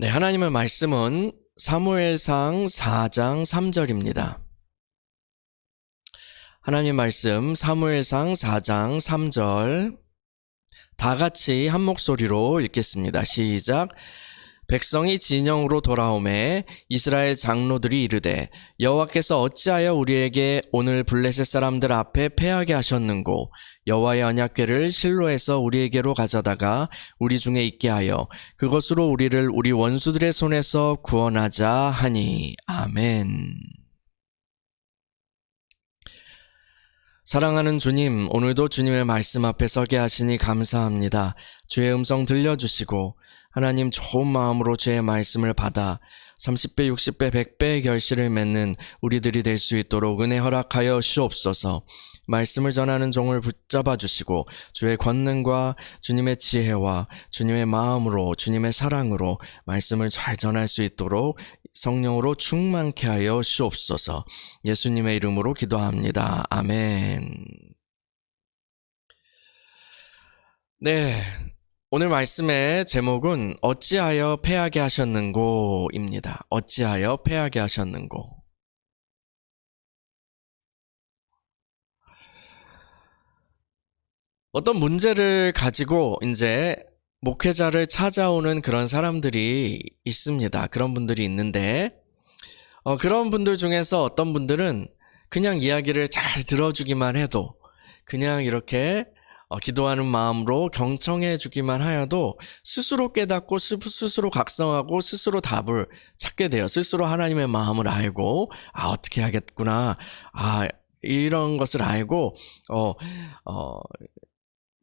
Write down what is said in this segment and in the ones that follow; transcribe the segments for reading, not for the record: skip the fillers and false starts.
네, 하나님의 말씀은 사무엘상 4장 3절입니다. 하나님 말씀 사무엘상 4장 3절 다 같이 한 목소리로 읽겠습니다. 시작. 백성이 진영으로 돌아오매 이스라엘 장로들이 이르되 여호와께서 어찌하여 우리에게 오늘 블레셋 사람들 앞에 패하게 하셨는고 여호와의 언약궤를 실로에서 우리에게로 가져다가 우리 중에 있게 하여 그것으로 우리를 우리 원수들의 손에서 구원하자 하니. 아멘. 사랑하는 주님, 오늘도 주님의 말씀 앞에 서게 하시니 감사합니다. 주의 음성 들려주시고 하나님 좋은 마음으로 주의 말씀을 받아 30배, 60배, 100배의 결실을 맺는 우리들이 될 수 있도록 은혜 허락하여 주옵소서. 말씀을 전하는 종을 붙잡아 주시고 주의 권능과 주님의 지혜와 주님의 마음으로 주님의 사랑으로 말씀을 잘 전할 수 있도록 성령으로 충만케 하여 주옵소서. 예수님의 이름으로 기도합니다. 아멘. 네, 오늘 말씀의 제목은 어찌하여 패하게 하셨는고입니다. 어찌하여 패하게 하셨는고. 어떤 문제를 가지고 이제 목회자를 찾아오는 그런 사람들이 있습니다. 그런 분들이 있는데 그런 분들 중에서 어떤 분들은 그냥 이야기를 잘 들어주기만 해도 그냥 이렇게 기도하는 마음으로 경청해 주기만 하여도 스스로 깨닫고 스스로 각성하고 스스로 답을 찾게 돼요. 스스로 하나님의 마음을 알고 어떻게 하겠구나, 이런 것을 알고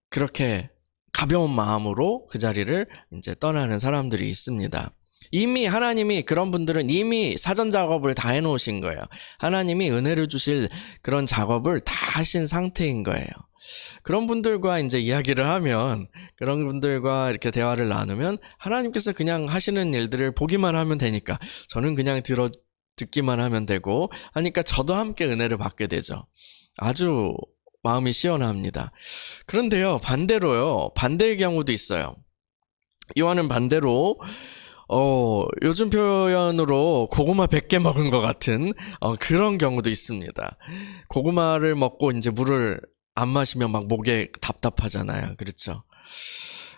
그렇게 가벼운 마음으로 그 자리를 이제 떠나는 사람들이 있습니다. 이미 하나님이 그런 분들은 이미 사전 작업을 다 해놓으신 거예요. 하나님이 은혜를 주실 그런 작업을 다 하신 상태인 거예요. 그런 분들과 이제 이야기를 하면, 그런 분들과 이렇게 대화를 나누면 하나님께서 그냥 하시는 일들을 보기만 하면 되니까 저는 그냥 듣기만 하면 되고 하니까 저도 함께 은혜를 받게 되죠. 아주 마음이 시원합니다. 그런데요, 반대로요, 반대의 경우도 있어요. 이와는 반대로 요즘 표현으로 고구마 100개 먹은 것 같은 그런 경우도 있습니다. 고구마를 먹고 이제 물을 안 마시면 막 목에 답답하잖아요. 그렇죠?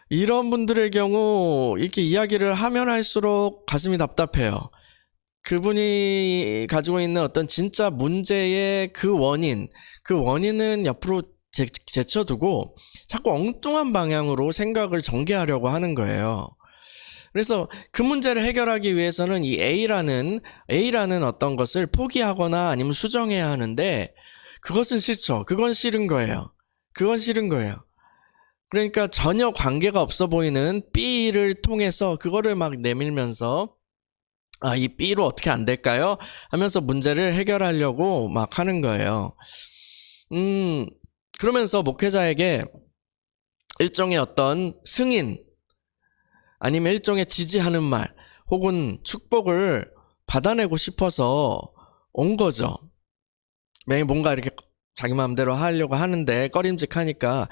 이런 분들의 경우 이렇게 이야기를 하면 할수록 가슴이 답답해요. 그분이 가지고 있는 어떤 진짜 문제의 그 원인은 옆으로 제쳐두고 자꾸 엉뚱한 방향으로 생각을 전개하려고 하는 거예요. 그래서 그 문제를 해결하기 위해서는 이 A라는 어떤 것을 포기하거나 아니면 수정해야 하는데 그것은 싫죠. 그건 싫은 거예요. 그러니까 전혀 관계가 없어 보이는 B를 통해서 그거를 막 내밀면서 이 B로 어떻게 안 될까요? 하면서 문제를 해결하려고 막 하는 거예요. 그러면서 목회자에게 일종의 어떤 승인 아니면 일종의 지지하는 말 혹은 축복을 받아내고 싶어서 온 거죠. 뭔가 이렇게 자기 마음대로 하려고 하는데 꺼림직하니까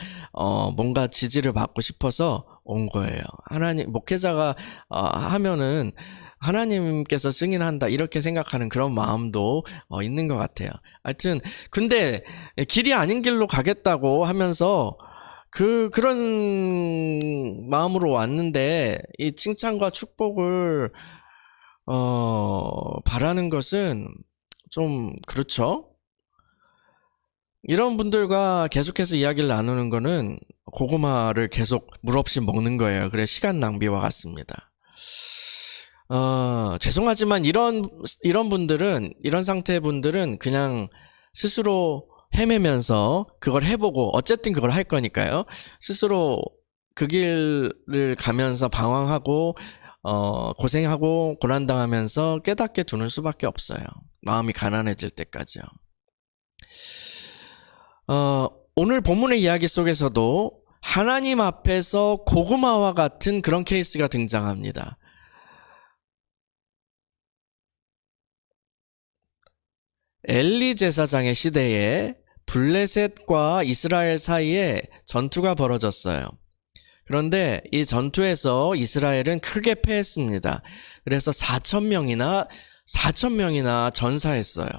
뭔가 지지를 받고 싶어서 온 거예요. 하나님, 목회자가 하면은 하나님께서 승인한다 이렇게 생각하는 그런 마음도 있는 것 같아요. 하여튼 근데 길이 아닌 길로 가겠다고 하면서 그런 마음으로 왔는데 이 칭찬과 축복을 바라는 것은 좀 그렇죠. 이런 분들과 계속해서 이야기를 나누는 거는 고구마를 계속 물 없이 먹는 거예요. 그래 시간 낭비와 같습니다. 죄송하지만 이런 분들은, 이런 상태의 분들은 그냥 스스로 헤매면서 그걸 해보고 어쨌든 그걸 할 거니까요. 스스로 그 길을 가면서 방황하고 고생하고 고난당하면서 깨닫게 두는 수밖에 없어요. 마음이 가난해질 때까지요. 오늘 본문의 이야기 속에서도 하나님 앞에서 고구마와 같은 그런 케이스가 등장합니다. 엘리 제사장의 시대에 블레셋과 이스라엘 사이에 전투가 벌어졌어요. 그런데 이 전투에서 이스라엘은 크게 패했습니다. 그래서 4천 명이나 전사했어요.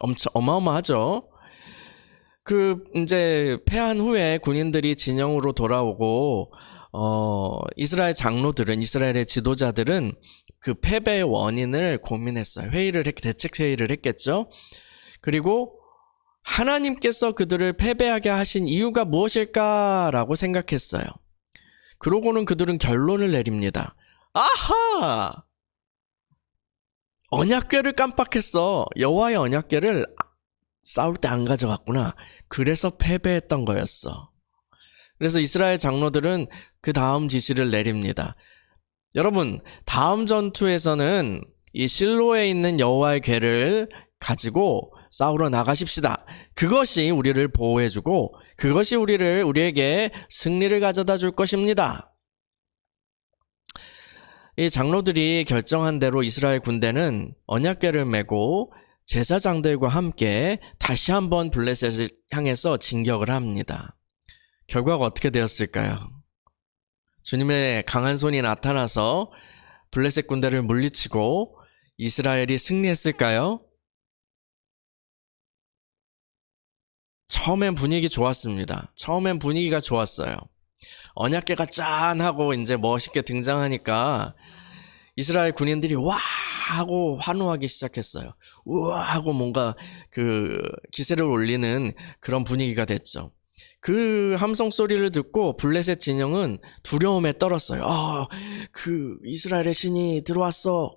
엄청 어마어마하죠. 이제 패한 후에 군인들이 진영으로 돌아오고 이스라엘 장로들은, 이스라엘의 지도자들은 그 패배의 원인을 고민했어요. 대책 회의를 했겠죠. 그리고 하나님께서 그들을 패배하게 하신 이유가 무엇일까라고 생각했어요. 그러고는 그들은 결론을 내립니다. 아하! 언약궤를 깜빡했어. 여호와의 언약궤를 싸울 때 안 가져갔구나. 그래서 패배했던 거였어. 그래서 이스라엘 장로들은 그 다음 지시를 내립니다. 여러분, 다음 전투에서는 이 실로에 있는 여호와의 궤를 가지고 싸우러 나가십시다. 그것이 우리를 보호해주고 그것이 우리에게 승리를 가져다 줄 것입니다. 이 장로들이 결정한 대로 이스라엘 군대는 언약궤를 메고 제사장들과 함께 다시 한번 블레셋을 향해서 진격을 합니다. 결과가 어떻게 되었을까요? 주님의 강한 손이 나타나서 블레셋 군대를 물리치고 이스라엘이 승리했을까요? 처음엔 분위기가 좋았어요. 언약궤가 짠하고 이제 멋있게 등장하니까 이스라엘 군인들이 와 하고 환호하기 시작했어요. 우와 하고 뭔가 기세를 올리는 그런 분위기가 됐죠. 그 함성 소리를 듣고 블레셋 진영은 두려움에 떨었어요. 이스라엘의 신이 들어왔어.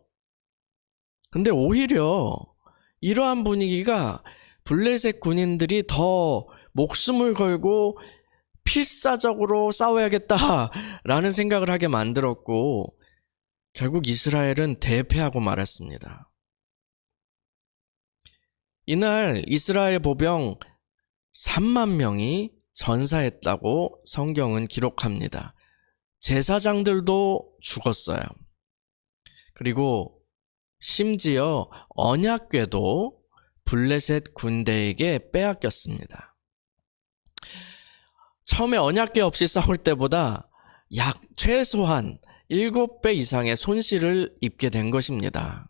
근데 오히려 이러한 분위기가 블레셋 군인들이 더 목숨을 걸고 필사적으로 싸워야겠다라는 생각을 하게 만들었고, 결국 이스라엘은 대패하고 말았습니다. 이날 이스라엘 보병 3만 명이 전사했다고 성경은 기록합니다. 제사장들도 죽었어요. 그리고 심지어 언약궤도 블레셋 군대에게 빼앗겼습니다. 처음에 언약궤 없이 싸울 때보다 약 최소한 7배 이상의 손실을 입게 된 것입니다.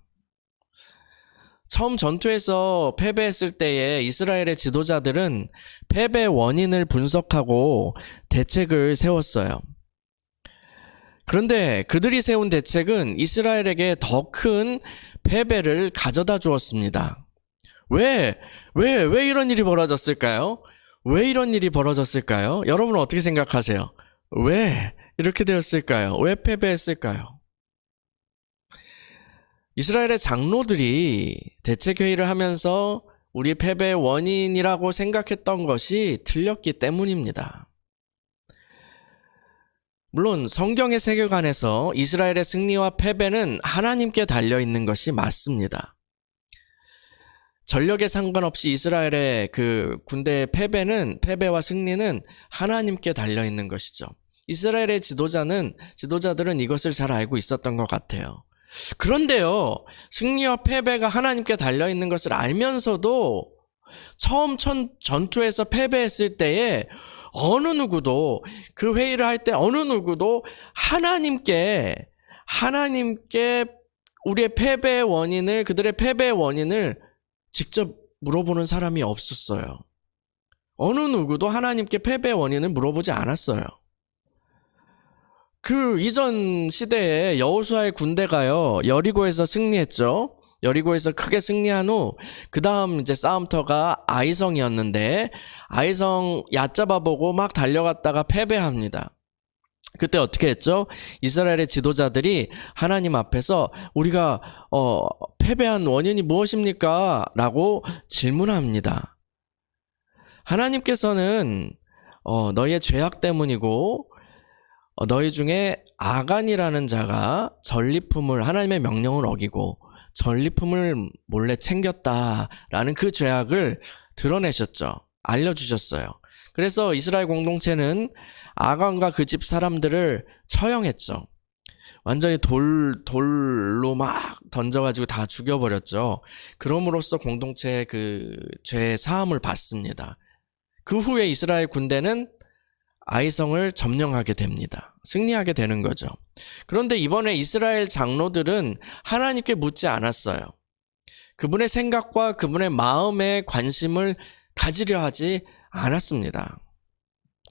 처음 전투에서 패배했을 때에 이스라엘의 지도자들은 패배 원인을 분석하고 대책을 세웠어요. 그런데 그들이 세운 대책은 이스라엘에게 더 큰 패배를 가져다 주었습니다. 왜 이런 일이 벌어졌을까요? 여러분은 어떻게 생각하세요? 왜 이렇게 되었을까요? 왜 패배했을까요? 이스라엘의 장로들이 대책회의를 하면서 우리 패배의 원인이라고 생각했던 것이 틀렸기 때문입니다. 물론 성경의 세계관에서 이스라엘의 승리와 패배는 하나님께 달려있는 것이 맞습니다. 전력에 상관없이 이스라엘의 군대의 패배와 승리는 하나님께 달려있는 것이죠. 이스라엘의 지도자들은 이것을 잘 알고 있었던 것 같아요. 그런데요, 승리와 패배가 하나님께 달려있는 것을 알면서도 처음 전투에서 패배했을 때에 그 회의를 할 때 어느 누구도 하나님께 그들의 패배의 원인을 직접 물어보는 사람이 없었어요. 어느 누구도 하나님께 패배의 원인을 물어보지 않았어요. 그 이전 시대에 여호수아의 군대가요, 여리고에서 승리했죠. 여리고에서 크게 승리한 후 그 다음 이제 싸움터가 아이성이었는데, 아이성 얕잡아보고 막 달려갔다가 패배합니다. 그때 어떻게 했죠? 이스라엘의 지도자들이 하나님 앞에서 우리가 패배한 원인이 무엇입니까? 라고 질문합니다. 하나님께서는 너희의 죄악 때문이고 너희 중에 아간이라는 자가 하나님의 명령을 어기고 전리품을 몰래 챙겼다라는 그 죄악을 드러내셨죠. 알려주셨어요. 그래서 이스라엘 공동체는 아간과 그 집 사람들을 처형했죠. 완전히 돌로 막 던져가지고 다 죽여버렸죠. 그럼으로써 공동체의 죄 사함을 받습니다. 그 후에 이스라엘 군대는 아이성을 점령하게 됩니다. 승리하게 되는 거죠. 그런데 이번에 이스라엘 장로들은 하나님께 묻지 않았어요. 그분의 생각과 그분의 마음에 관심을 가지려 하지 않았습니다.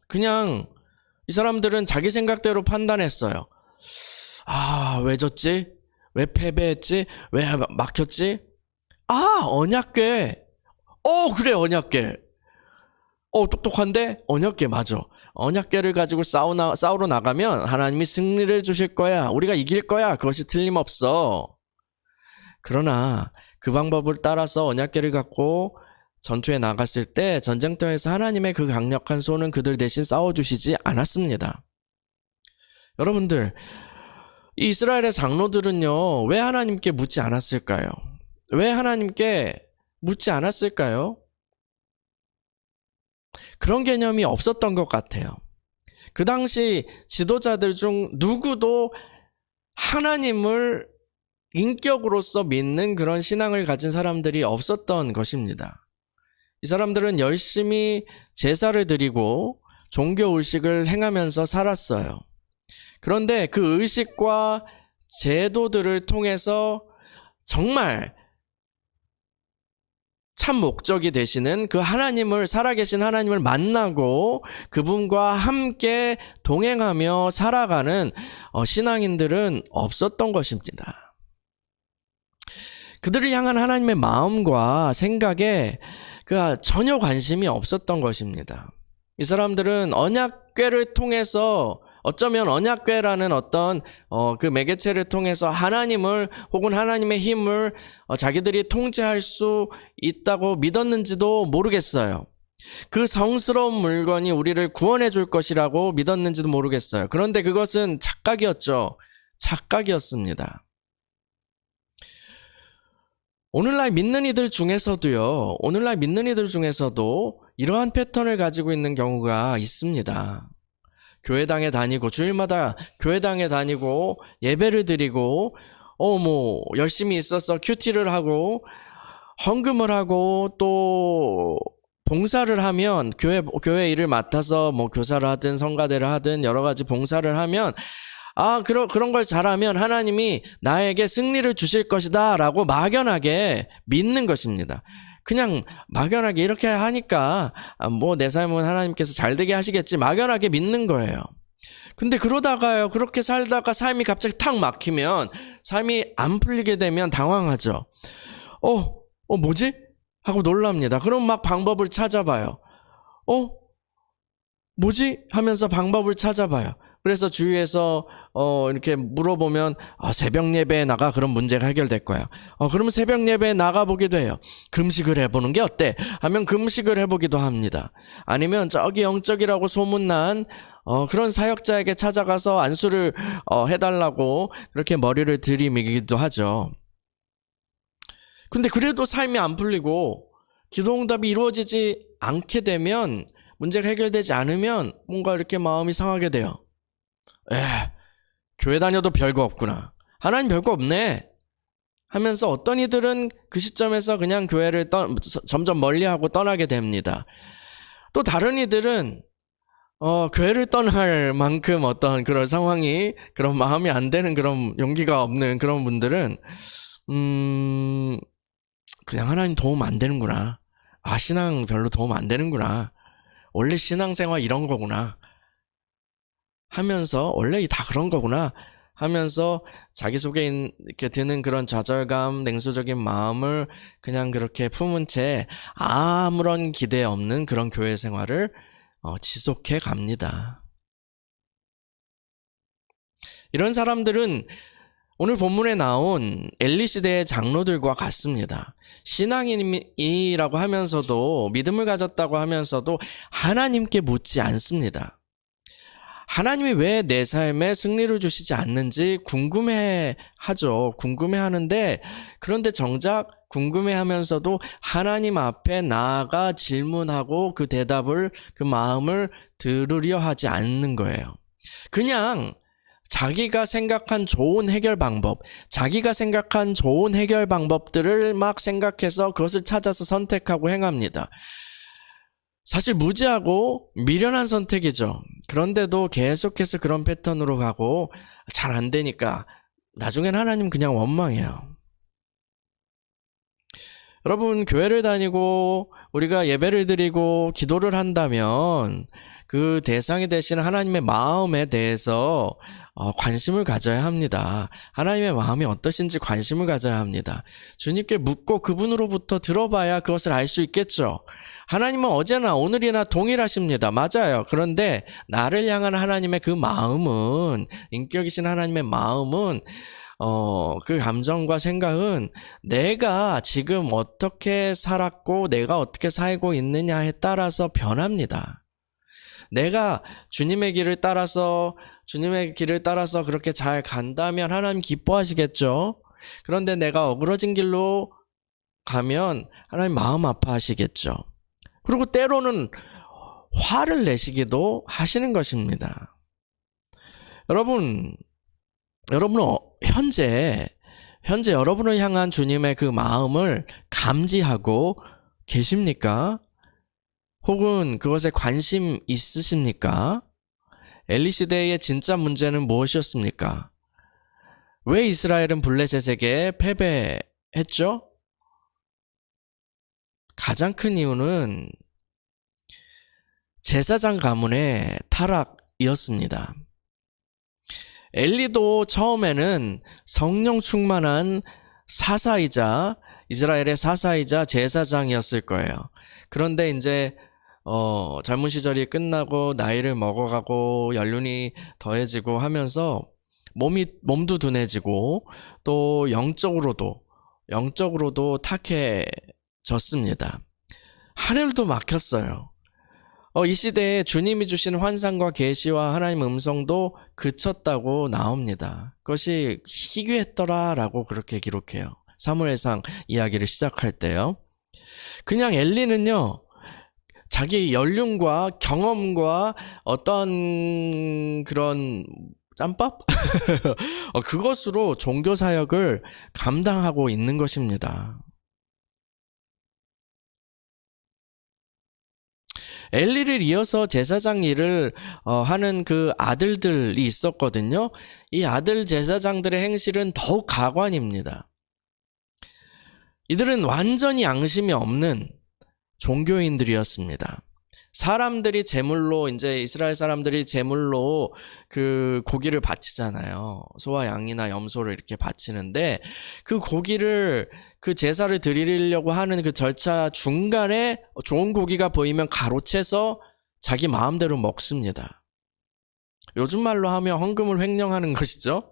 그냥 이 사람들은 자기 생각대로 판단했어요. 왜 졌지? 왜 패배했지? 왜 막혔지? 언약궤. 그래, 언약궤. 똑똑한데? 언약궤 맞아. 언약궤를 가지고 싸우러 나가면 하나님이 승리를 주실 거야. 우리가 이길 거야. 그것이 틀림없어. 그러나 그 방법을 따라서 언약궤를 갖고 전투에 나갔을 때 전쟁터에서 하나님의 그 강력한 손은 그들 대신 싸워주시지 않았습니다. 여러분들, 이 이스라엘의 장로들은요, 왜 하나님께 묻지 않았을까요? 왜 하나님께 묻지 않았을까요? 그런 개념이 없었던 것 같아요. 그 당시 지도자들 중 누구도 하나님을 인격으로서 믿는 그런 신앙을 가진 사람들이 없었던 것입니다. 이 사람들은 열심히 제사를 드리고 종교 의식을 행하면서 살았어요. 그런데 그 의식과 제도들을 통해서 정말 참 목적이 되시는 그 하나님을, 살아계신 하나님을 만나고 그분과 함께 동행하며 살아가는 신앙인들은 없었던 것입니다. 그들을 향한 하나님의 마음과 생각에 전혀 관심이 없었던 것입니다. 이 사람들은 언약궤를 통해서, 어쩌면 언약궤라는 어떤 그 매개체를 통해서 하나님을, 혹은 하나님의 힘을 자기들이 통제할 수 있다고 믿었는지도 모르겠어요. 그 성스러운 물건이 우리를 구원해 줄 것이라고 믿었는지도 모르겠어요. 그런데 그것은 착각이었죠. 착각이었습니다. 오늘날 믿는 이들 중에서도 이러한 패턴을 가지고 있는 경우가 있습니다. 교회당에 다니고, 주일마다 교회당에 다니고 예배를 드리고 열심히 있어서 큐티를 하고 헌금을 하고 또 봉사를 하면, 교회 일을 맡아서 교사를 하든 성가대를 하든 여러 가지 봉사를 하면 그런 걸 잘하면 하나님이 나에게 승리를 주실 것이다 라고 막연하게 믿는 것입니다. 그냥 막연하게 이렇게 하니까 내 삶은 하나님께서 잘 되게 하시겠지, 막연하게 믿는 거예요. 근데 그러다가요, 그렇게 살다가 삶이 갑자기 탁 막히면, 삶이 안 풀리게 되면 당황하죠. 뭐지? 하고 놀랍니다. 그럼 막 방법을 찾아봐요. 뭐지? 하면서 방법을 찾아봐요. 그래서 주위에서 이렇게 물어보면 새벽 예배에 나가, 그럼 문제가 해결될 거야. 그러면 새벽 예배에 나가보기도 해요. 금식을 해보는 게 어때? 하면 금식을 해보기도 합니다. 아니면 저기 영적이라고 소문난 그런 사역자에게 찾아가서 안수를 해달라고 그렇게 머리를 들이미기도 하죠. 근데 그래도 삶이 안 풀리고 기도 응답이 이루어지지 않게 되면, 문제가 해결되지 않으면 뭔가 이렇게 마음이 상하게 돼요. 교회 다녀도 별거 없구나, 하나님 별거 없네 하면서 어떤 이들은 그 시점에서 그냥 교회를 점점 멀리하고 떠나게 됩니다. 또 다른 이들은 교회를 떠날 만큼 어떤 그런 상황이, 그런 마음이 안 되는, 그런 용기가 없는 그런 분들은 그냥 하나님 도움 안 되는구나, 신앙 별로 도움 안 되는구나, 원래 신앙생활 이런 거구나 하면서, 원래 다 그런 거구나 하면서 자기 속에 이렇게 드는 그런 좌절감, 냉소적인 마음을 그냥 그렇게 품은 채 아무런 기대 없는 그런 교회 생활을 지속해 갑니다. 이런 사람들은 오늘 본문에 나온 엘리 시대의 장로들과 같습니다. 신앙인이라고 하면서도, 믿음을 가졌다고 하면서도 하나님께 묻지 않습니다. 하나님이 왜 내 삶에 승리를 주시지 않는지 궁금해하죠. 궁금해하는데, 그런데 정작 궁금해하면서도 하나님 앞에 나아가 질문하고 그 대답을, 그 마음을 들으려 하지 않는 거예요. 그냥 자기가 생각한 좋은 해결 방법들을 막 생각해서 그것을 찾아서 선택하고 행합니다. 사실 무지하고 미련한 선택이죠. 그런데도 계속해서 그런 패턴으로 가고 잘 안 되니까 나중엔 하나님 그냥 원망해요. 여러분, 교회를 다니고 우리가 예배를 드리고 기도를 한다면 그 대상이 되시는 하나님의 마음에 대해서 관심을 가져야 합니다. 하나님의 마음이 어떠신지 관심을 가져야 합니다. 주님께 묻고 그분으로부터 들어봐야 그것을 알 수 있겠죠. 하나님은 어제나 오늘이나 동일하십니다. 맞아요. 그런데 나를 향한 하나님의 그 마음은, 인격이신 하나님의 마음은 그 감정과 생각은 내가 지금 어떻게 살았고 내가 어떻게 살고 있느냐에 따라서 변합니다. 내가 주님의 길을 따라서 그렇게 잘 간다면 하나님 기뻐하시겠죠. 그런데 내가 어그러진 길로 가면 하나님 마음 아파하시겠죠. 그리고 때로는 화를 내시기도 하시는 것입니다. 여러분은 현재 여러분을 향한 주님의 그 마음을 감지하고 계십니까? 혹은 그것에 관심 있으십니까? 엘리 시대의 진짜 문제는 무엇이었습니까? 왜 이스라엘은 블레셋에게 패배했죠? 가장 큰 이유는 제사장 가문의 타락이었습니다. 엘리도 처음에는 성령 충만한 사사이자 이스라엘의 사사이자 제사장이었을 거예요. 그런데 이제 젊은 시절이 끝나고 나이를 먹어가고 연륜이 더해지고 하면서 몸도 둔해지고 또 영적으로도 탁해졌습니다. 하늘도 막혔어요. 이 시대에 주님이 주신 환상과 계시와 하나님의 음성도 그쳤다고 나옵니다. 그것이 희귀했더라라고 그렇게 기록해요. 사무엘상 이야기를 시작할 때요. 그냥 엘리는요, 자기 연륜과 경험과 어떤 그런 짬밥? 그것으로 종교 사역을 감당하고 있는 것입니다. 엘리를 이어서 제사장 일을 하는 그 아들들이 있었거든요. 이 아들 제사장들의 행실은 더욱 가관입니다. 이들은 완전히 양심이 없는 종교인들이었습니다. 사람들이 제물로, 이제 이스라엘 사람들이 제물로 그 고기를 바치잖아요. 소와 양이나 염소를 이렇게 바치는데 그 고기를, 그 제사를 드리려고 하는 그 절차 중간에 좋은 고기가 보이면 가로채서 자기 마음대로 먹습니다. 요즘 말로 하면 헌금을 횡령하는 것이죠.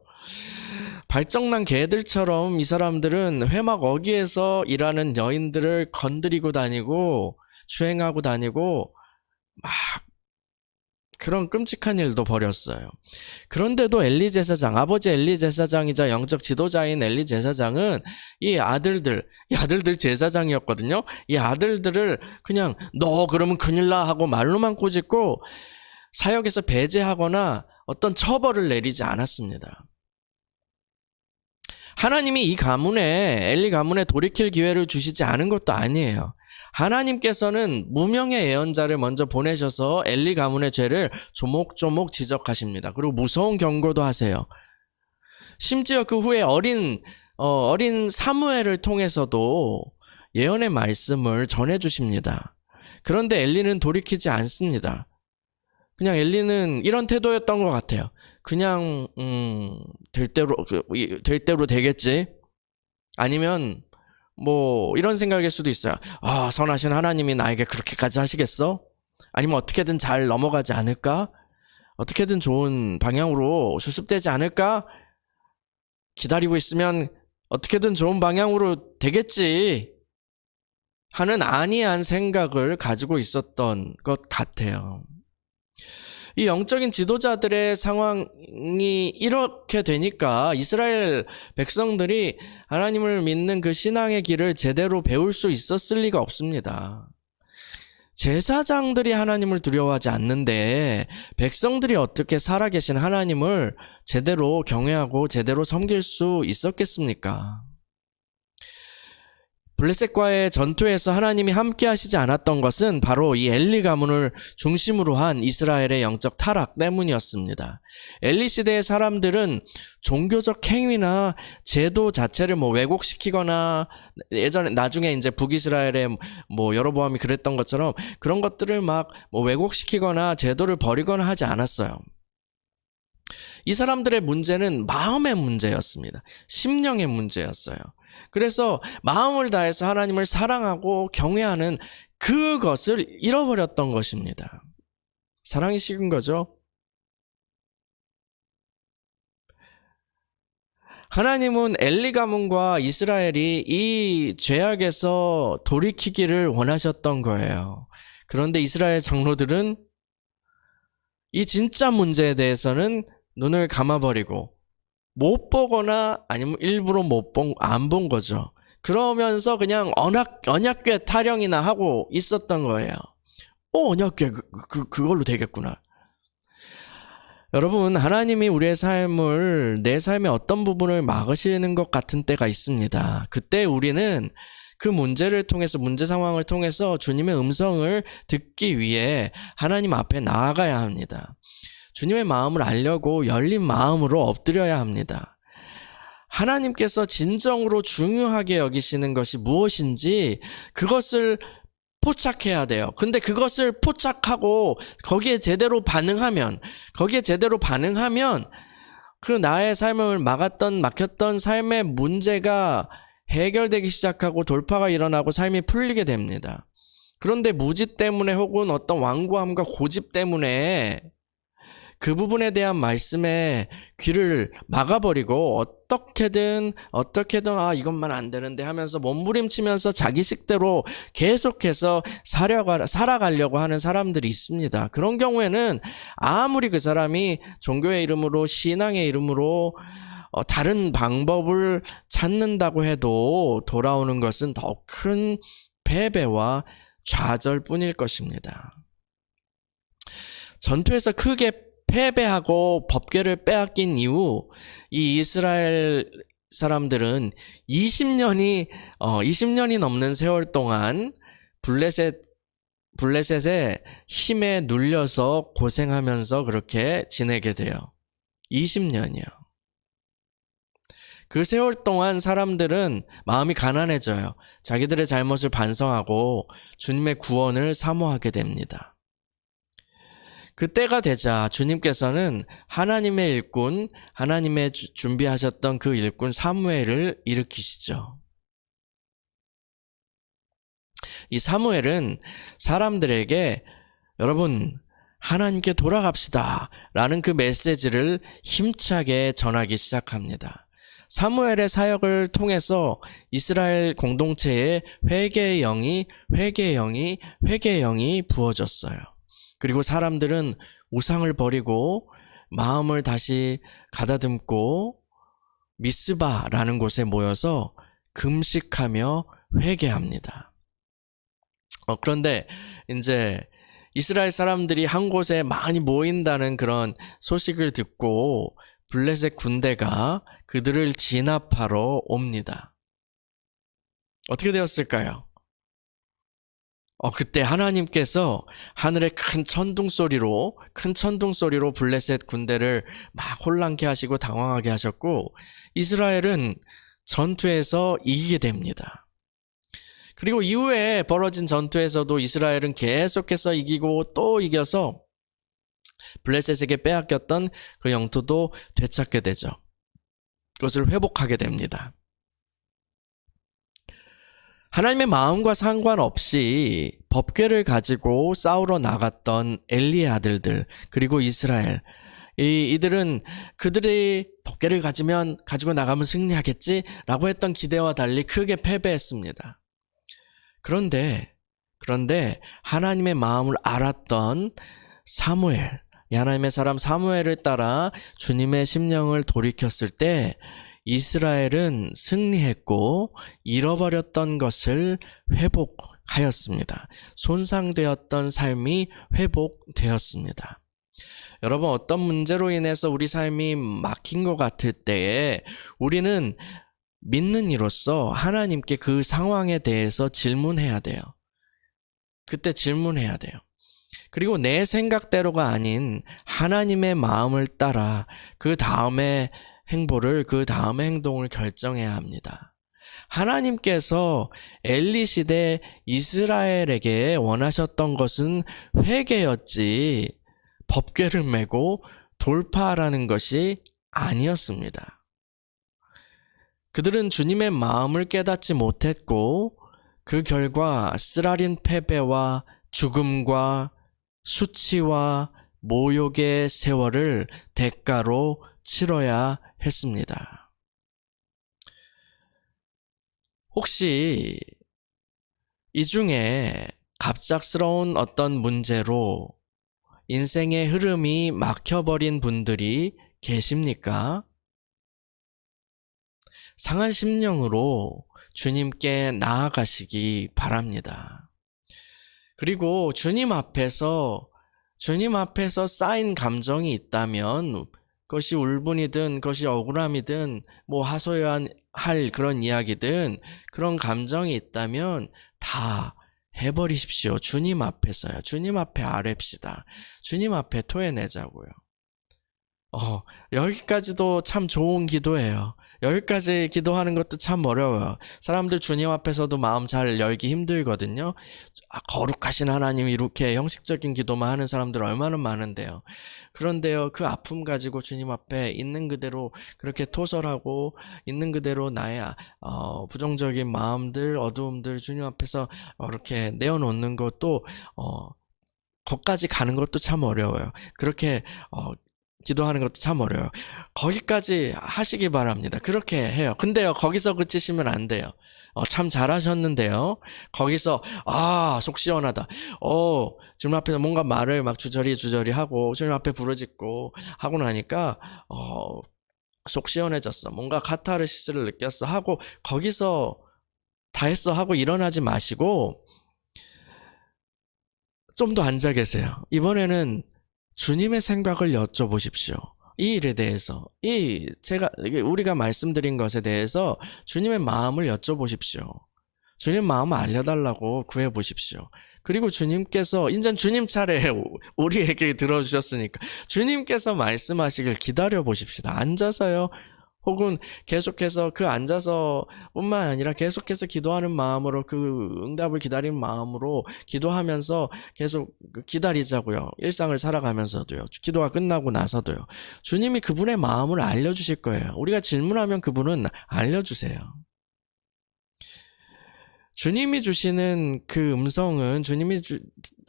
발정난 개들처럼 이 사람들은 회막 어귀에서 일하는 여인들을 건드리고 다니고 추행하고 다니고 막 그런 끔찍한 일도 벌였어요. 그런데도 엘리 제사장, 아버지 엘리 제사장이자 영적 지도자인 엘리 제사장은 이 아들들 제사장이었거든요. 이 아들들을 그냥 너 그러면 큰일 나 하고 말로만 꼬집고 사역에서 배제하거나 어떤 처벌을 내리지 않았습니다. 하나님이 이 가문에, 엘리 가문에 돌이킬 기회를 주시지 않은 것도 아니에요. 하나님께서는 무명의 예언자를 먼저 보내셔서 엘리 가문의 죄를 조목조목 지적하십니다. 그리고 무서운 경고도 하세요. 심지어 그 후에 어린 사무엘을 통해서도 예언의 말씀을 전해주십니다. 그런데 엘리는 돌이키지 않습니다. 그냥 엘리는 이런 태도였던 것 같아요. 그냥 될 대로 되겠지. 아니면 뭐 이런 생각일 수도 있어요. 선하신 하나님이 나에게 그렇게까지 하시겠어? 아니면 어떻게든 잘 넘어가지 않을까? 어떻게든 좋은 방향으로 수습되지 않을까? 기다리고 있으면 어떻게든 좋은 방향으로 되겠지 하는 안이한 생각을 가지고 있었던 것 같아요. 이 영적인 지도자들의 상황이 이렇게 되니까 이스라엘 백성들이 하나님을 믿는 그 신앙의 길을 제대로 배울 수 있었을 리가 없습니다. 제사장들이 하나님을 두려워하지 않는데 백성들이 어떻게 살아계신 하나님을 제대로 경외하고 제대로 섬길 수 있었겠습니까? 블레셋과의 전투에서 하나님이 함께 하시지 않았던 것은 바로 이 엘리 가문을 중심으로 한 이스라엘의 영적 타락 때문이었습니다. 엘리 시대의 사람들은 종교적 행위나 제도 자체를 왜곡시키거나 나중에 이제 북이스라엘의 여로보암이 그랬던 것처럼 그런 것들을 왜곡시키거나 제도를 버리거나 하지 않았어요. 이 사람들의 문제는 마음의 문제였습니다. 심령의 문제였어요. 그래서 마음을 다해서 하나님을 사랑하고 경외하는 그것을 잃어버렸던 것입니다. 사랑이 식은 거죠. 하나님은 엘리 가문과 이스라엘이 이 죄악에서 돌이키기를 원하셨던 거예요. 그런데 이스라엘 장로들은 이 진짜 문제에 대해서는 눈을 감아버리고 못 보거나 아니면 일부러 안 본 거죠. 그러면서 그냥 언약궤 타령이나 하고 있었던 거예요. 언약궤 그걸로 되겠구나. 여러분, 하나님이 우리의 삶을, 내 삶의 어떤 부분을 막으시는 것 같은 때가 있습니다. 그때 우리는 그 문제 상황을 통해서 주님의 음성을 듣기 위해 하나님 앞에 나아가야 합니다. 주님의 마음을 알려고 열린 마음으로 엎드려야 합니다. 하나님께서 진정으로 중요하게 여기시는 것이 무엇인지 그것을 포착해야 돼요. 근데 그것을 포착하고 거기에 제대로 반응하면 그 나의 삶을 막혔던 삶의 문제가 해결되기 시작하고 돌파가 일어나고 삶이 풀리게 됩니다. 그런데 무지 때문에 혹은 어떤 완고함과 고집 때문에 그 부분에 대한 말씀에 귀를 막아버리고 어떻게든 이것만 안 되는데 하면서 몸부림치면서 자기 식대로 계속해서 살아가려고 하는 사람들이 있습니다. 그런 경우에는 아무리 그 사람이 종교의 이름으로 신앙의 이름으로 다른 방법을 찾는다고 해도 돌아오는 것은 더 큰 패배와 좌절뿐일 것입니다. 전투에서 크게 패배하고 법궤를 빼앗긴 이후 이 이스라엘 사람들은 20년이 넘는 세월 동안 블레셋의 힘에 눌려서 고생하면서 그렇게 지내게 돼요. 20년이요. 그 세월 동안 사람들은 마음이 가난해져요. 자기들의 잘못을 반성하고 주님의 구원을 사모하게 됩니다. 그때가 되자 주님께서는 하나님의 일꾼, 하나님의 준비하셨던 그 일꾼 사무엘을 일으키시죠. 이 사무엘은 사람들에게 여러분 하나님께 돌아갑시다 라는 그 메시지를 힘차게 전하기 시작합니다. 사무엘의 사역을 통해서 이스라엘 공동체에 회개의 영이 부어졌어요. 그리고 사람들은 우상을 버리고 마음을 다시 가다듬고 미스바라는 곳에 모여서 금식하며 회개합니다. 그런데 이제 이스라엘 사람들이 한 곳에 많이 모인다는 그런 소식을 듣고 블레셋 군대가 그들을 진압하러 옵니다. 어떻게 되었을까요? 그때 하나님께서 하늘의 큰 천둥 소리로 블레셋 군대를 막 혼란케 하시고 당황하게 하셨고 이스라엘은 전투에서 이기게 됩니다. 그리고 이후에 벌어진 전투에서도 이스라엘은 계속해서 이기고 또 이겨서 블레셋에게 빼앗겼던 그 영토도 되찾게 되죠. 그것을 회복하게 됩니다. 하나님의 마음과 상관없이 법궤를 가지고 싸우러 나갔던 엘리의 아들들 그리고 이스라엘 이들은 그들이 법궤를 가지고 나가면 승리하겠지라고 했던 기대와 달리 크게 패배했습니다. 그런데 하나님의 마음을 알았던 사무엘, 하나님의 사람 사무엘을 따라 주님의 심령을 돌이켰을 때 이스라엘은 승리했고 잃어버렸던 것을 회복하였습니다. 손상되었던 삶이 회복되었습니다. 여러분, 어떤 문제로 인해서 우리 삶이 막힌 것 같을 때에 우리는 믿는 이로서 하나님께 그 상황에 대해서 질문해야 돼요. 그때 질문해야 돼요. 그리고 내 생각대로가 아닌 하나님의 마음을 따라 그 다음에 행보를, 그 다음의 행동을 결정해야 합니다. 하나님께서 엘리 시대 이스라엘에게 원하셨던 것은 회개였지 법궤를 메고 돌파하라는 것이 아니었습니다. 그들은 주님의 마음을 깨닫지 못했고 그 결과 쓰라린 패배와 죽음과 수치와 모욕의 세월을 대가로 치러야 했습니다. 혹시 이 중에 갑작스러운 어떤 문제로 인생의 흐름이 막혀버린 분들이 계십니까? 상한 심령으로 주님께 나아가시기 바랍니다. 그리고 주님 앞에서 쌓인 감정이 있다면 그것이 울분이든 그것이 억울함이든 뭐 하소연할 그런 이야기든 그런 감정이 있다면 다 해버리십시오. 주님 앞에서요. 주님 앞에 아뢰시다. 주님 앞에 토해내자고요. 여기까지도 참 좋은 기도예요. 여기까지 기도하는 것도 참 어려워요. 사람들 주님 앞에서도 마음 잘 열기 힘들거든요. 거룩하신 하나님, 이렇게 형식적인 기도만 하는 사람들 얼마나 많은데요. 그런데요, 그 아픔 가지고 주님 앞에 있는 그대로 그렇게 토설하고 있는 그대로 나의 부정적인 마음들, 어두움들 주님 앞에서 이렇게 내어놓는 것도 거기까지 가는 것도 참 어려워요. 그렇게 기도하는 것도 참 어려워요. 거기까지 하시기 바랍니다. 그렇게 해요. 근데요, 거기서 그치시면 안 돼요. 참 잘하셨는데요. 거기서 속 시원하다. 주님 앞에서 뭔가 말을 막 주저리 하고 주님 앞에 부르짖고 하고 나니까 속 시원해졌어. 뭔가 카타르시스를 느꼈어 하고 거기서 다 했어 하고 일어나지 마시고 좀 더 앉아 계세요. 이번에는 주님의 생각을 여쭤보십시오. 이 일에 대해서, 우리가 말씀드린 것에 대해서 주님의 마음을 여쭤보십시오. 주님 마음을 알려달라고 구해보십시오. 그리고 주님께서, 이제 주님 차례 우리에게 들어주셨으니까 주님께서 말씀하시길 기다려보십시다. 앉아서요. 혹은 계속해서 그 앉아서 뿐만 아니라 계속해서 기도하는 마음으로, 그 응답을 기다리는 마음으로 기도하면서 계속 기다리자고요. 일상을 살아가면서도요. 기도가 끝나고 나서도요. 주님이 그분의 마음을 알려주실 거예요. 우리가 질문하면 그분은 알려주세요. 주님이 주시는 그 음성은, 주님이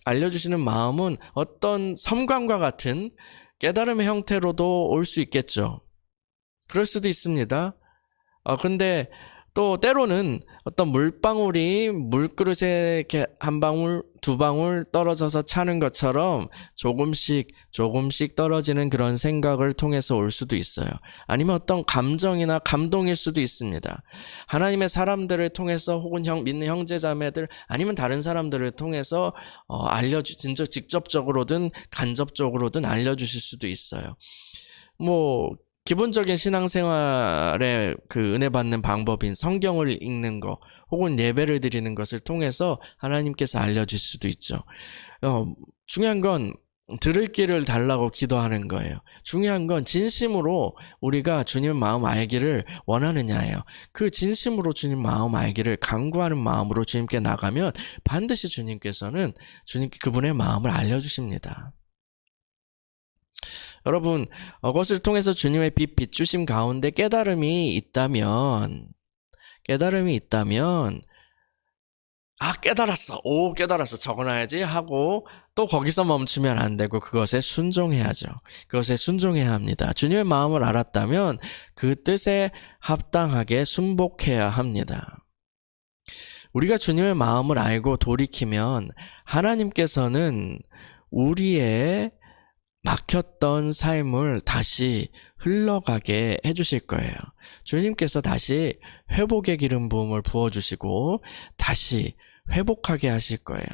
알려주시는 마음은 어떤 섬광과 같은 깨달음의 형태로도 올 수 있겠죠. 그럴 수도 있습니다. 근데 또 때로는 어떤 물방울이 물그릇에 이렇게 한 방울, 두 방울 떨어져서 차는 것처럼 조금씩 떨어지는 그런 생각을 통해서 올 수도 있어요. 아니면 어떤 감정이나 감동일 수도 있습니다. 하나님의 사람들을 통해서, 혹은 믿는 형제자매들, 아니면 다른 사람들을 통해서 직접적으로든 간접적으로든 알려주실 수도 있어요. 기본적인 신앙생활에 그 은혜 받는 방법인 성경을 읽는 거, 혹은 예배를 드리는 것을 통해서 하나님께서 알려줄 수도 있죠. 중요한 건 들을 길을 달라고 기도하는 거예요. 중요한 건 진심으로 우리가 주님 마음 알기를 원하느냐예요. 그 진심으로 주님 마음 알기를 간구하는 마음으로 주님께 나가면 반드시 주님께서는 그분의 마음을 알려주십니다. 여러분, 그것을 통해서 주님의 빛 비추심 가운데 깨달음이 있다면 깨달았어 적어놔야지 하고 또 거기서 멈추면 안 되고 그것에 순종해야죠. 그것에 순종해야 합니다. 주님의 마음을 알았다면 그 뜻에 합당하게 순복해야 합니다. 우리가 주님의 마음을 알고 돌이키면 하나님께서는 우리의 막혔던 삶을 다시 흘러가게 해주실 거예요. 주님께서 다시 회복의 기름 부음을 부어주시고 다시 회복하게 하실 거예요.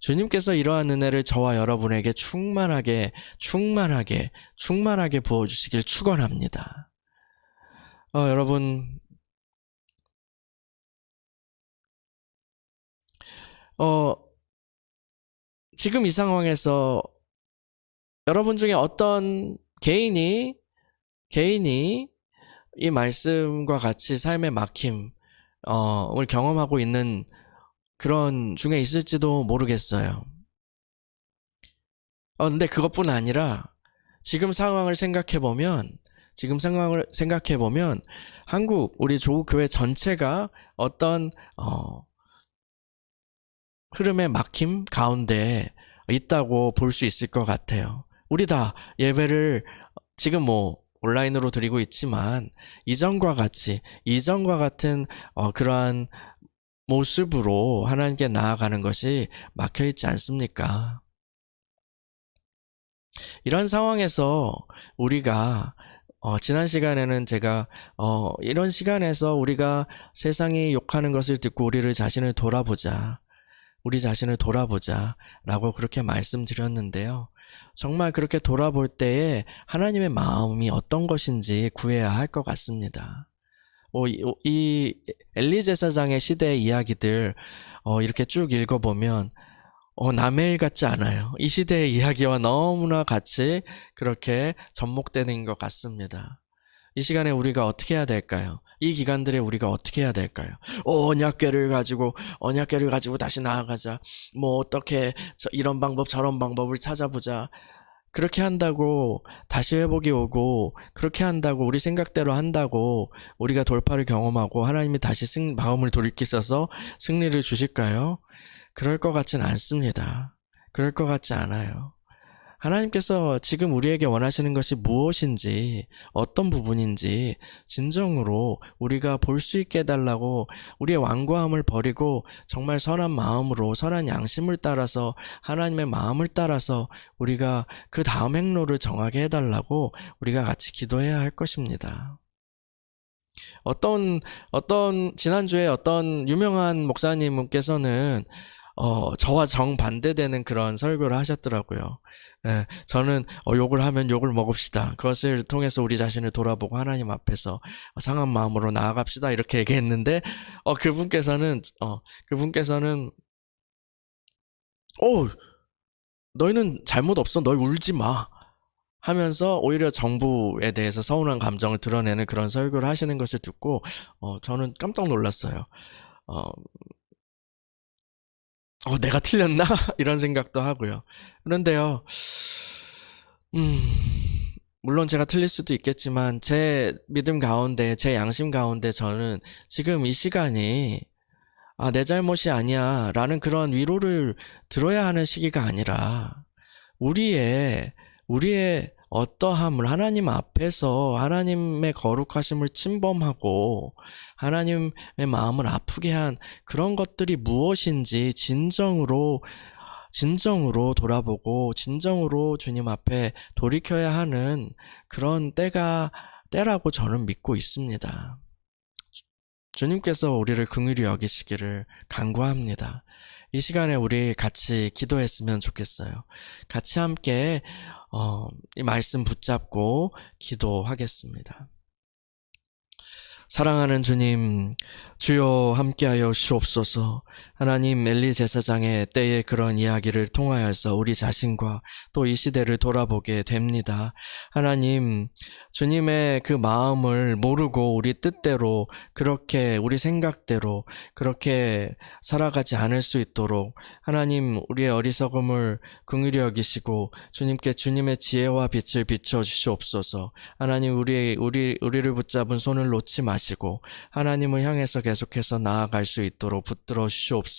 주님께서 이러한 은혜를 저와 여러분에게 충만하게 부어주시길 축원합니다. 여러분, 어, 지금 이 상황에서 여러분 중에 어떤 개인이 이 말씀과 같이 삶의 막힘, 을 경험하고 있는 그런 중에 있을지도 모르겠어요. 근데 그것뿐 아니라 지금 상황을 생각해 보면 한국 우리 조국교회 전체가 어떤 흐름의 막힘 가운데 있다고 볼 수 있을 것 같아요. 우리 다 예배를 지금 뭐 온라인으로 드리고 있지만 이전과 같은 그러한 모습으로 하나님께 나아가는 것이 막혀 있지 않습니까? 이런 상황에서 우리가 지난 시간에는 제가 이런 시간에서 우리가 세상이 욕하는 것을 듣고 우리 자신을 돌아보자 라고 그렇게 말씀드렸는데요. 정말 그렇게 돌아볼 때에 하나님의 마음이 어떤 것인지 구해야 할 것 같습니다. 이 엘리 제사장의 시대의 이야기들 이렇게 쭉 읽어보면 남의 일 같지 않아요. 이 시대의 이야기와 너무나 같이 그렇게 접목되는 것 같습니다. 이 시간에 우리가 어떻게 해야 될까요? 이 기간들에 우리가 어떻게 해야 될까요? 언약궤를 가지고 다시 나아가자. 뭐 어떻게 이런 방법 저런 방법을 찾아보자. 그렇게 한다고 다시 회복이 오고, 그렇게 한다고 우리 생각대로 한다고 우리가 돌파를 경험하고 하나님이 다시 마음을 돌이키셔서 승리를 주실까요? 그럴 것 같진 않습니다. 그럴 것 같지 않아요. 하나님께서 지금 우리에게 원하시는 것이 무엇인지, 어떤 부분인지 진정으로 우리가 볼 수 있게 해달라고, 우리의 완고함을 버리고 정말 선한 마음으로, 선한 양심을 따라서, 하나님의 마음을 따라서 우리가 그 다음 행로를 정하게 해달라고 우리가 같이 기도해야 할 것입니다. 지난주에 어떤 유명한 목사님께서는 저와 정반대되는 그런 설교를 하셨더라고요. 예, 저는 욕을 하면 욕을 먹읍시다. 그것을 통해서 우리 자신을 돌아보고 하나님 앞에서 상한 마음으로 나아갑시다. 이렇게 얘기했는데, 그분께서는 너희는 잘못 없어. 너희 울지 마. 하면서 오히려 정부에 대해서 서운한 감정을 드러내는 그런 설교를 하시는 것을 듣고, 저는 깜짝 놀랐어요. 내가 틀렸나? 이런 생각도 하고요. 그런데요, 물론 제가 틀릴 수도 있겠지만, 제 믿음 가운데, 제 양심 가운데 저는 지금 이 시간이, 내 잘못이 아니야, 라는 그런 위로를 들어야 하는 시기가 아니라, 우리의 어떠함을 하나님 앞에서 하나님의 거룩하심을 침범하고 하나님의 마음을 아프게 한 그런 것들이 무엇인지 진정으로 돌아보고 진정으로 주님 앞에 돌이켜야 하는 그런 때라고 저는 믿고 있습니다. 주님께서 우리를 긍휼히 여기시기를 간구합니다. 이 시간에 우리 같이 기도했으면 좋겠어요. 같이 함께 이 말씀 붙잡고 기도하겠습니다. 사랑하는 주님, 주여 함께하여 주옵소서. 하나님, 엘리 제사장의 때의 그런 이야기를 통하여서 우리 자신과 또 이 시대를 돌아보게 됩니다. 하나님, 주님의 그 마음을 모르고 우리 뜻대로 그렇게 우리 생각대로 그렇게 살아가지 않을 수 있도록 하나님, 우리의 어리석음을 긍휼히 여기시고 주님께 주님의 지혜와 빛을 비춰 주시옵소서. 하나님, 우리를 붙잡은 손을 놓지 마시고 하나님을 향해서 계속해서 나아갈 수 있도록 붙들어 주시옵소서.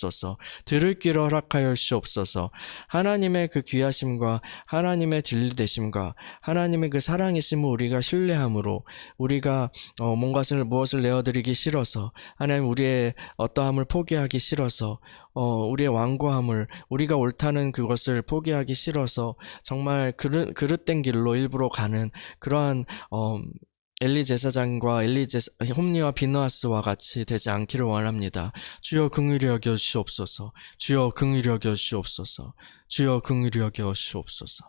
들을 귀를 허락하여 주시옵소서. 하나님의 그 귀하심과 하나님의 진리되심과 하나님의 그 사랑이심을 우리가 신뢰함으로 우리가 무엇을 내어드리기 싫어서 하나님 우리의 어떠함을 포기하기 싫어서 우리의 완고함을 우리가 옳다는 그것을 포기하기 싫어서 정말 그릇된 길로 일부러 가는 그러한 엘리 제사장과 홈리와 비느하스와 같이 되지 않기를 원합니다. 주여 긍휼히 여겨 주시옵소서. 주여 긍휼히 여겨 주시옵소서. 주여 긍휼히 여겨 주시옵소서.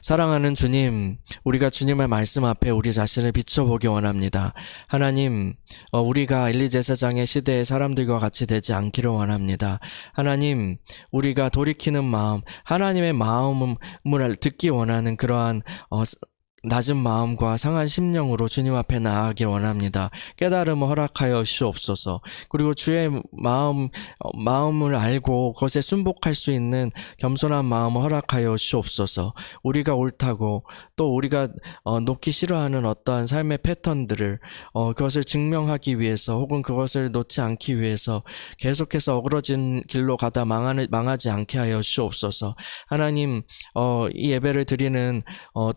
사랑하는 주님, 우리가 주님의 말씀 앞에 우리 자신을 비춰보기 원합니다. 하나님, 우리가 엘리 제사장의 시대의 사람들과 같이 되지 않기를 원합니다. 하나님, 우리가 돌이키는 마음, 하나님의 마음을 듣기 원하는 그러한 낮은 마음과 상한 심령으로 주님 앞에 나아가길 원합니다. 깨달음을 허락하여 주옵소서. 그리고 주의 마음을 알고 그것에 순복할 수 있는 겸손한 마음을 허락하여 주옵소서. 우리가 옳다고 또 우리가 놓기 싫어하는 어떠한 삶의 패턴들을 그것을 증명하기 위해서 혹은 그것을 놓지 않기 위해서 계속해서 어그러진 길로 가다 망하지 않게 하여 주옵소서. 하나님, 이 예배를 드리는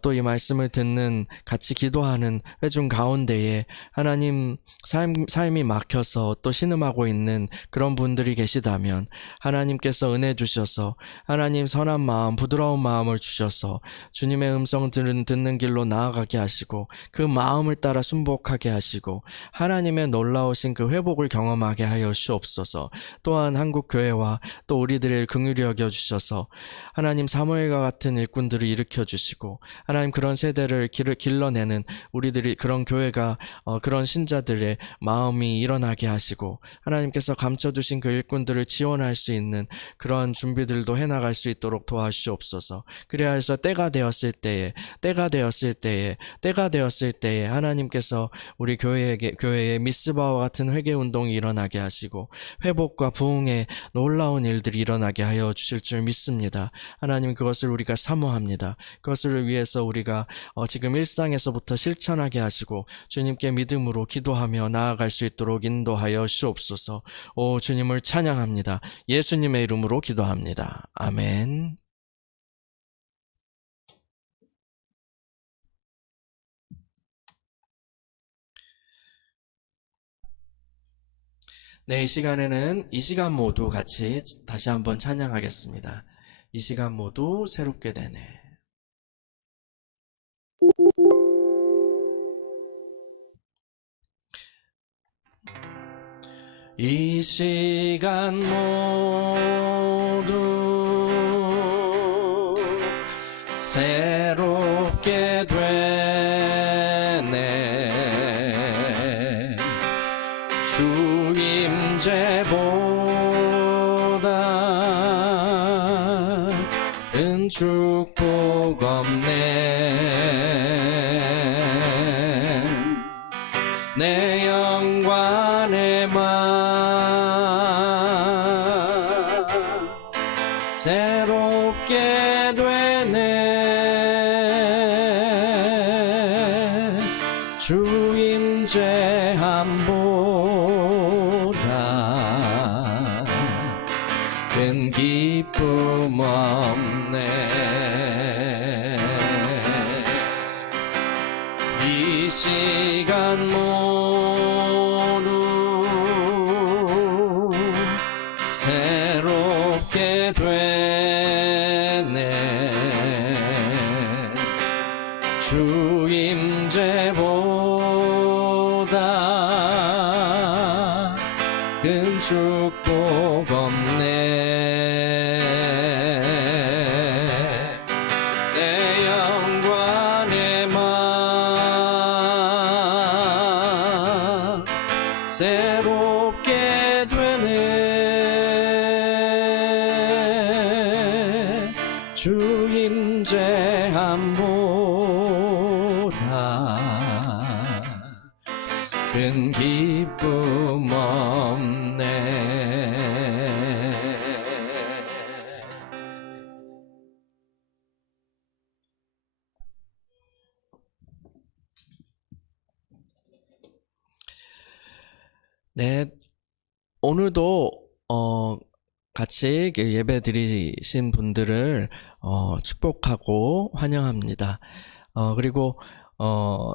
또 이 말씀을 듣는 같이 기도하는 회중 가운데에 하나님 삶이 막혀서 또 신음하고 있는 그런 분들이 계시다면 하나님께서 은혜 주셔서 하나님 선한 마음 부드러운 마음을 주셔서 주님의 음성 듣는 길로 나아가게 하시고 그 마음을 따라 순복하게 하시고 하나님의 놀라우신 그 회복을 경험하게 하여 주옵소서. 또한 한국교회와 또 우리들을 긍휼히 여겨 주셔서 하나님 사무엘과 같은 일꾼들을 일으켜 주시고 하나님 그런 세대를 길러내는 우리들이 그런 교회가 그런 신자들의 마음이 일어나게 하시고 하나님께서 감춰주신 그 일꾼들을 지원할 수 있는 그런 준비들도 해나갈 수 있도록 도와주시옵소서. 그래야 해서 때가 되었을 때에 하나님께서 우리 교회에 미스바와 같은 회개 운동이 일어나게 하시고 회복과 부흥의 놀라운 일들이 일어나게 하여 주실 줄 믿습니다. 하나님 그것을 우리가 사모합니다. 그것을 위해서 우리가 지금 일상에서부터 실천하게 하시고 주님께 믿음으로 기도하며 나아갈 수 있도록 인도하여 주옵소서. 오 주님을 찬양합니다. 예수님의 이름으로 기도합니다. 아멘. 네, 이 시간에는 이 시간 모두 같이 다시 한번 찬양하겠습니다. 이 시간 모두 새롭게 되네. 이 시간 모두 새롭게 되네. 주 임재보다 큰 축복 없네. 내 영과 내 맘 새롭게 되네. 주 임재함보다 큰 기쁨 없네. 이 시간 모두 새롭게 되네. 주 임재보다 큰 축복 없네. 내 영과 내 맘 새롭게 되네. 주 임재함보다 큰 기쁨 없네. 네, 오늘도 같이 예배 드리신 분들을 축복하고 환영합니다. 그리고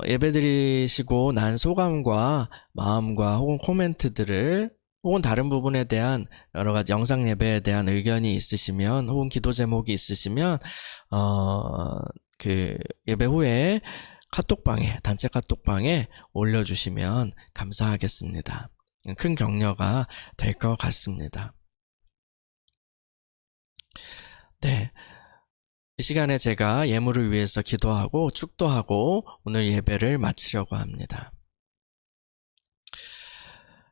예배 드리시고 난 소감과 마음과 혹은 코멘트들을 혹은 다른 부분에 대한 여러 가지 영상 예배에 대한 의견이 있으시면 혹은 기도 제목이 있으시면 그 예배 후에 단체 카톡방에 올려주시면 감사하겠습니다. 큰 격려가 될 것 같습니다. 네. 이 시간에 제가 예물을 위해서 기도하고 축도하고 오늘 예배를 마치려고 합니다.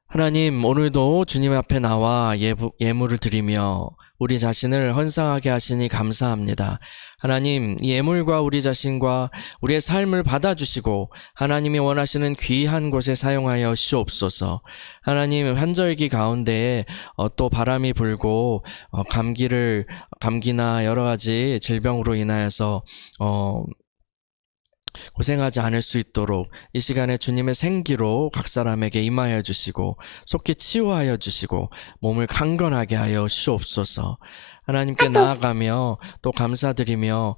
하나님, 오늘도 주님 앞에 나와 예물을 드리며 우리 자신을 헌상하게 하시니 감사합니다. 하나님, 이 예물과 우리 자신과 우리의 삶을 받아주시고 하나님이 원하시는 귀한 곳에 사용하여 주옵소서. 하나님, 환절기 가운데에 또 바람이 불고 감기나 여러 가지 질병으로 인하여서 고생하지 않을 수 있도록 이 시간에 주님의 생기로 각 사람에게 임하여 주시고 속히 치유하여 주시고 몸을 강건하게 하여 주옵소서. 하나님께 나아가며 또 감사드리며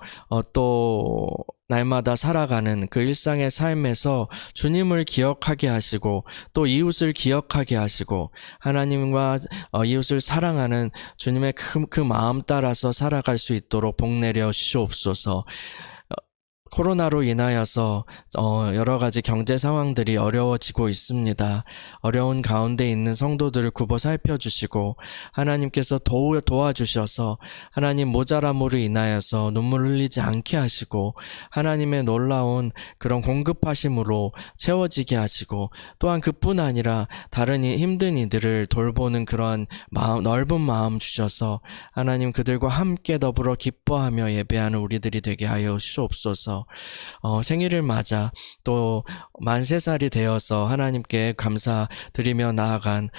또 날마다 살아가는 그 일상의 삶에서 주님을 기억하게 하시고 또 이웃을 기억하게 하시고 하나님과 이웃을 사랑하는 주님의 그 마음 따라서 살아갈 수 있도록 복 내려 주옵소서. 코로나로 인하여서 여러 가지 경제 상황들이 어려워지고 있습니다. 어려운 가운데 있는 성도들을 굽어 살펴주시고 하나님께서 도와주셔서 하나님 모자람으로 인하여서 눈물 흘리지 않게 하시고 하나님의 놀라운 그런 공급하심으로 채워지게 하시고 또한 그뿐 아니라 다른 힘든 이들을 돌보는 그런 넓은 마음 주셔서 하나님 그들과 함께 더불어 기뻐하며 예배하는 우리들이 되게 하여 주옵소서. 생일을 맞아 또 만 3살이 되어서 하나님께 감사드리며 나아간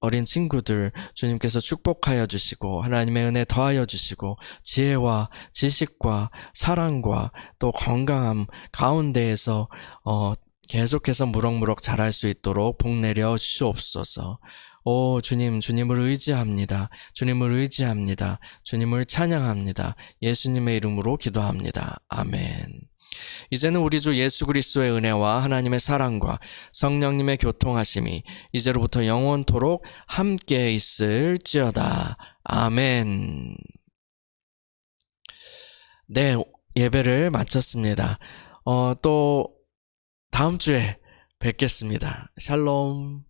어린 친구들 주님께서 축복하여 주시고 하나님의 은혜 더하여 주시고 지혜와 지식과 사랑과 또 건강함 가운데에서 계속해서 무럭무럭 자랄 수 있도록 복 내려 주옵소서. 오 주님, 주님을 의지합니다. 주님을 의지합니다. 주님을 찬양합니다. 예수님의 이름으로 기도합니다. 아멘. 이제는 우리 주 예수 그리스도의 은혜와 하나님의 사랑과 성령님의 교통하심이 이제로부터 영원토록 함께 있을지어다. 아멘. 네, 예배를 마쳤습니다. 또 다음 주에 뵙겠습니다. 샬롬.